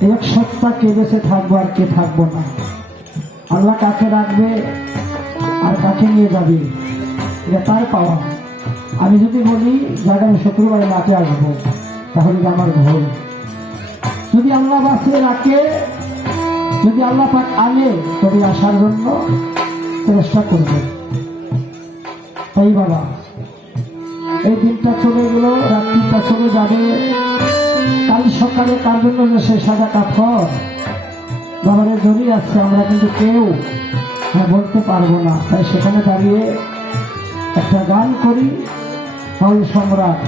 এক সপ্তাহ কে বেঁচে থাকব আর কে থাকব না? আল্লাহ কাকে রাখবে আর কাকে নিয়ে যাবে। এটা তার পাওয়া। আমি যদি বলি যে আগামী শুক্রবারে মাঠে আসব, তাহলে আমার ভুল। যদি আল্লাহ বাঁচিয়ে রাখে, যদি আল্লাহ পাক আনে, তবে আসার জন্য চেষ্টা করবে। তাই বাবা, এই দিনটা চলে গেল, রাত্রিটা চলে যাবে। সকালে কার জন্য যে সে সাদা কাপড় বাবারে জমি আছে, আমরা কিন্তু কেউ হ্যাঁ বলতে পারব না। তাই সেখানে দাঁড়িয়ে একটা গান করি, হল সম্রাট,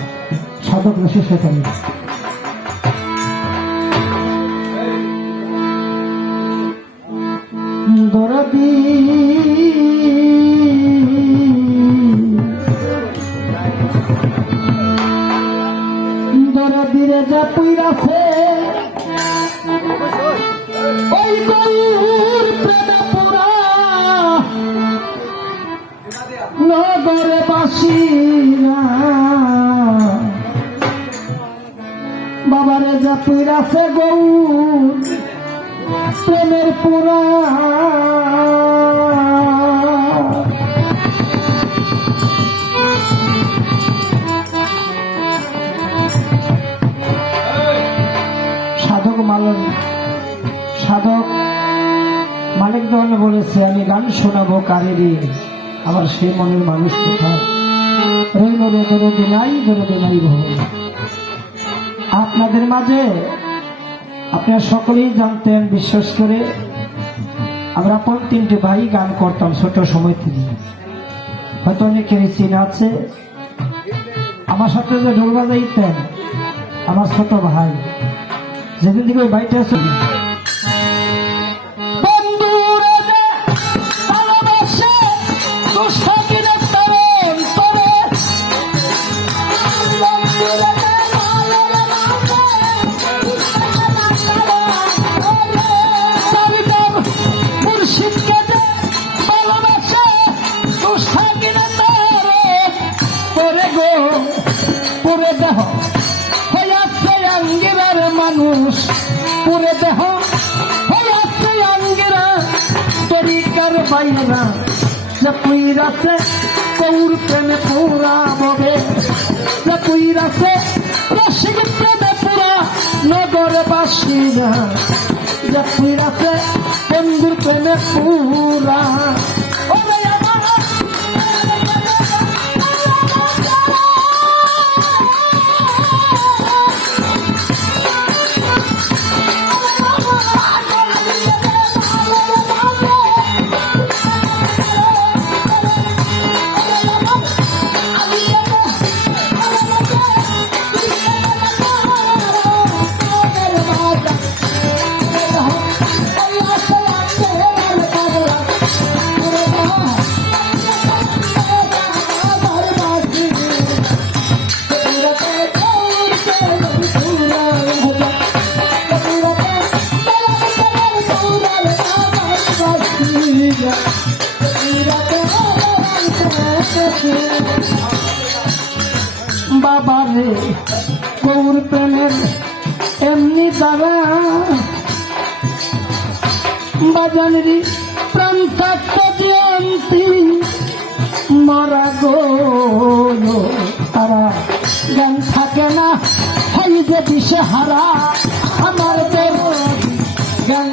সাধক রসে সেখানে। দরদিরে যা পুইরাছে ওই গৌর প্রেমপুরা নগরে বাসিরা বাবারে যা পুইরাছে গৌর প্রেমের পুরা। মালন সাধক মালিক দলে বলেছে, আমি গান শোনাবো কারেরই, আবার সেই মনের মানুষ আপনাদের মাঝে আপনারা সকলেই জানতেন, বিশ্বাস করে আমরা আপন তিনটে ভাই গান করতাম ছোট সময় থেকে। হয়তো অনেকেরই চিনা আছে। আমার সাথে যে ঢোল বাজাইতেন, আমার ছোট ভাই। যেদিন থেকে ওই তরিকার না যে পুইরাছে কৌর প্রেমে পুরা ববে যে পুইরাছে রসিক প্রেমে পুরা নগর বাসিরা যে পুইরাছে বন্ধুর প্রেমে পুরা এমনি বাজানি প্রাণ থাকতে জয়ন্তী মরা গো তারা গান থাকে না। হই যে দিশে হারা আমার দেব জ্ঞান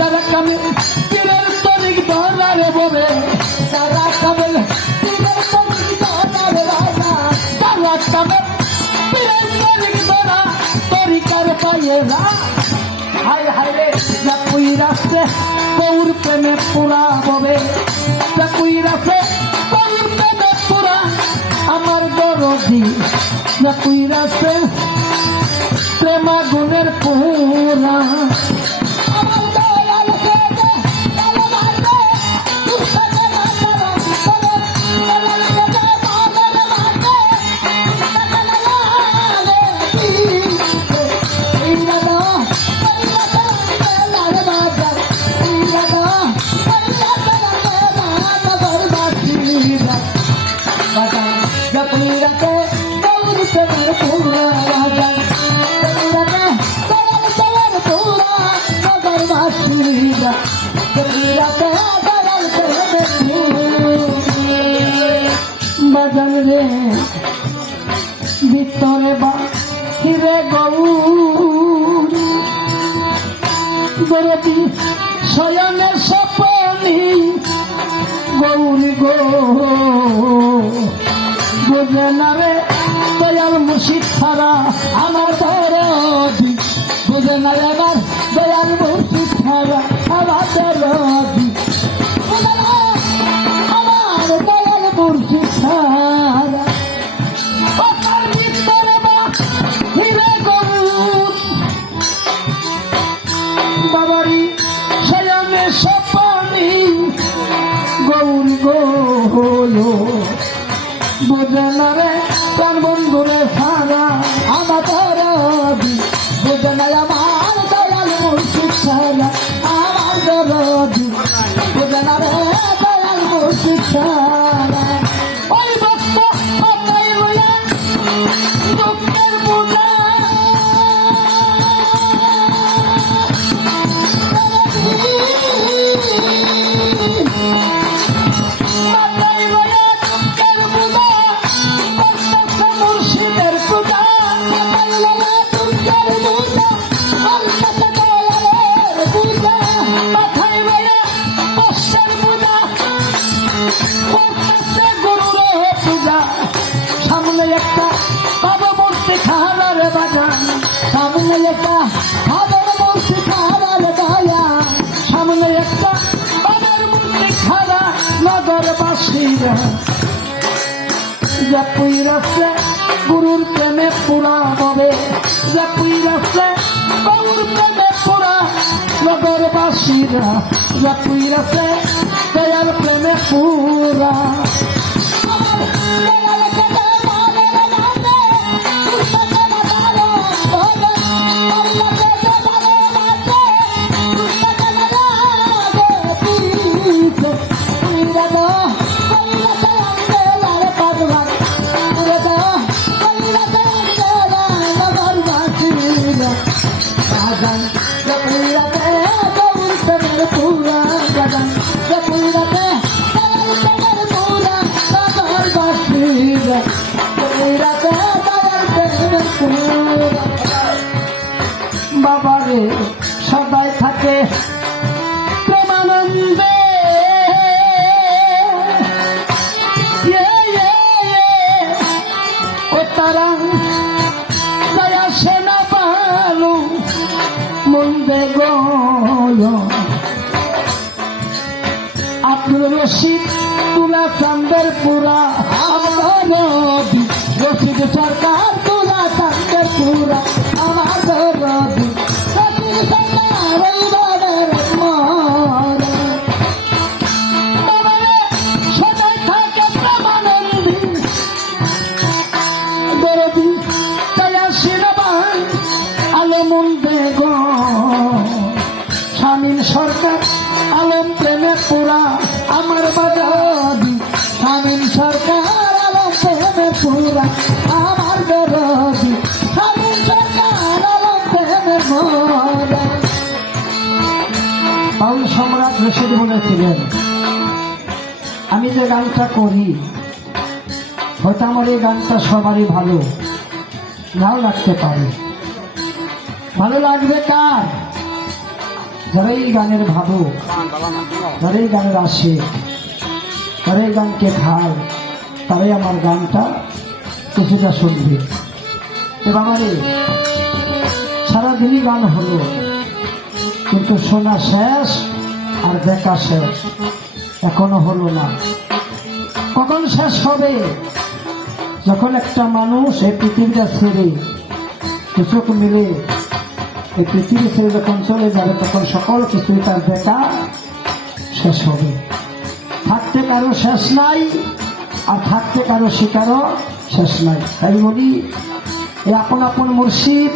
যারা কামে পীরের তরিক ধরারে বলে, যারা কামে পীরের তরিক ধরারে রাজা তরিক ধরা, তরিকার পায়েরা হায় হায় রে, যা কুই রাস্তে গৌর প্রেমে পুরা যা কুই রাস্তে গৌর প্রেমে পুরা, আমার দরদি। যা কুই রাস্তে প্রেমা গুণের পুরা। গরবি শয়নের সপনি গৌরী গো। বুঝেনারে দয়াল মুশিদ ছাড়া আমার দরদি। বুঝেনারে আমার দয়াল মুশিদ ছাড়া আমার দরদি। বাসীরা যা পুই রাস্তে আব্দুল রশিদ তুলা চান্দের পুরা, আমার রবি। রশিদ সরকার তুলা চান্দের পুরা, আমার রবি। রশিদ সরকার এইবারের সরকার আলম প্রেমে পুরা আমার বাজাদি স্বামীর সরকার আলম প্রেমে পুরা আমার দরদি। স্বামীর সরকার আলম প্রেমে মরা বাউল সম্রাট রশিদ বলেছিলেন আমি যে গানটা করি, হয়তো এই গানটা সবারই ভালো নাও লাগতে পারে। ভালো লাগবে কার? যারা এই গানের ভাবুক যারা এই গানের আসে যারা এই গানকে খায় তারাই আমার গানটা কিছুটা শুনবে। তো বাবারে, সারাদিনই গান হলো, কিন্তু শোনা শেষ আর দেখা শেষ এখনও হলো না। কখন শেষ হবে? যখন একটা মানুষ এই পৃথিবীটা ছেড়ে চোখ মিলে এই পৃথিবী যখন চলে যাবে, তখন সকল কিছুই তার দেখা শেষ হবে। থাকতে কারও শেষ নাই, আর থাকতে কারও শিকারও শেষ নাই। তাই বলি এই আপন আপন মুর্শিদ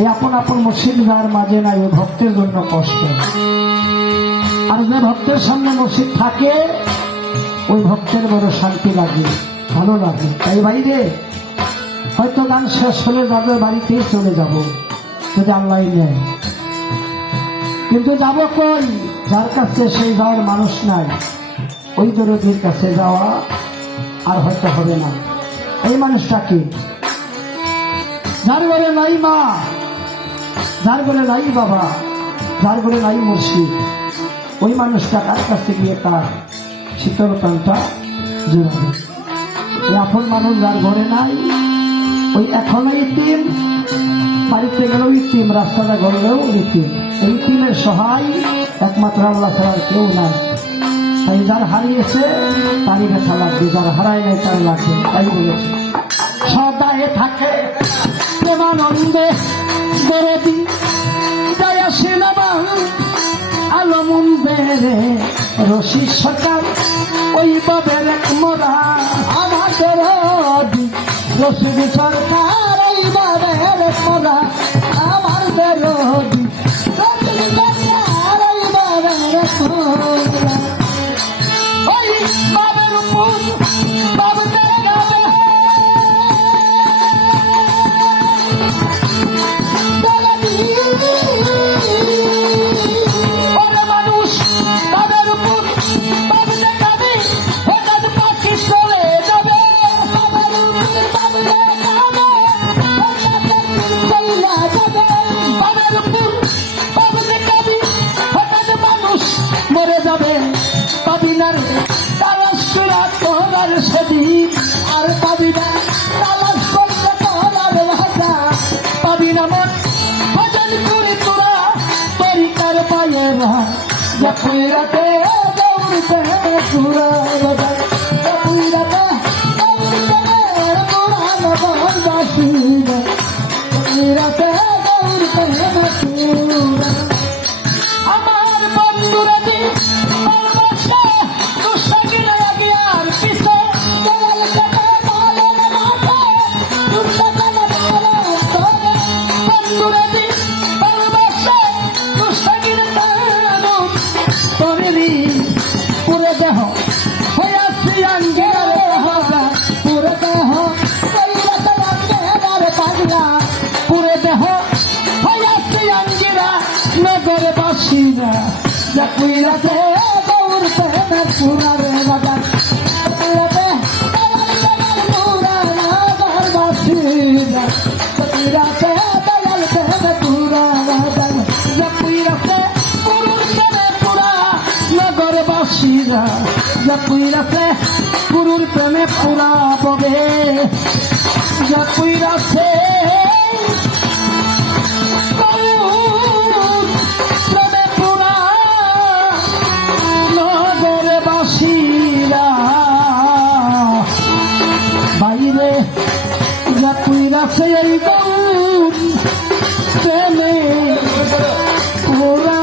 এই আপন আপন মুর্শিদ যার মাঝে নাই ওই ভক্তের জন্য কষ্ট। আর যে ভক্তের সামনে মুর্শিদ থাকে, ওই ভক্তের বড় শান্তি লাগে, ভালো লাগে। তাই বাইরে হয়তো গান শেষ হলে যাবে, বাড়িতেই চলে যাব। যদি আল্লাহ কিন্তু যাব কই? যার কাছে সেই যাওয়ার মানুষ নাই। ওই দরদির কাছে যাওয়া আর হয়তো হবে না। এই মানুষটাকে যার বলে নাই মা, যার বলে নাই বাবা, যার বলে নাই মুর্শিদ, ওই মানুষটা কার কাছে গিয়ে তার শীতলতানটা জোগাবে ওই আপন মানুষ যার ঘরে নাই, ওই এখনও ইতিম গেলেও ইতিম রাস্তাটা গড়লেও ইতিম ইতিমের সহায়, একমাত্র আল্লাহ ছাড়া আর কেউ নাই। তাই যার হারিয়েছে, তারই ব্যথা লাগবে। যার হারায় নাই, তার লাগবে। তাই বলেছে। সদায় থাকে প্রেমানন্দে, দরদি যায় আসে না আলমুন বেড়ে রশি সরকার ওই বাবের এক মোরা আমাদের সরকার আমার বেরোদি করে তোরা তরিকার পায়ে না রাতে দৌড়তে পুরা রাজা রাতে দৌড়তে পুরা নবর বাসী রাতে পুইরাছে বাইরে যা পুইরাছে এই দৌড় প্রেমে ওরা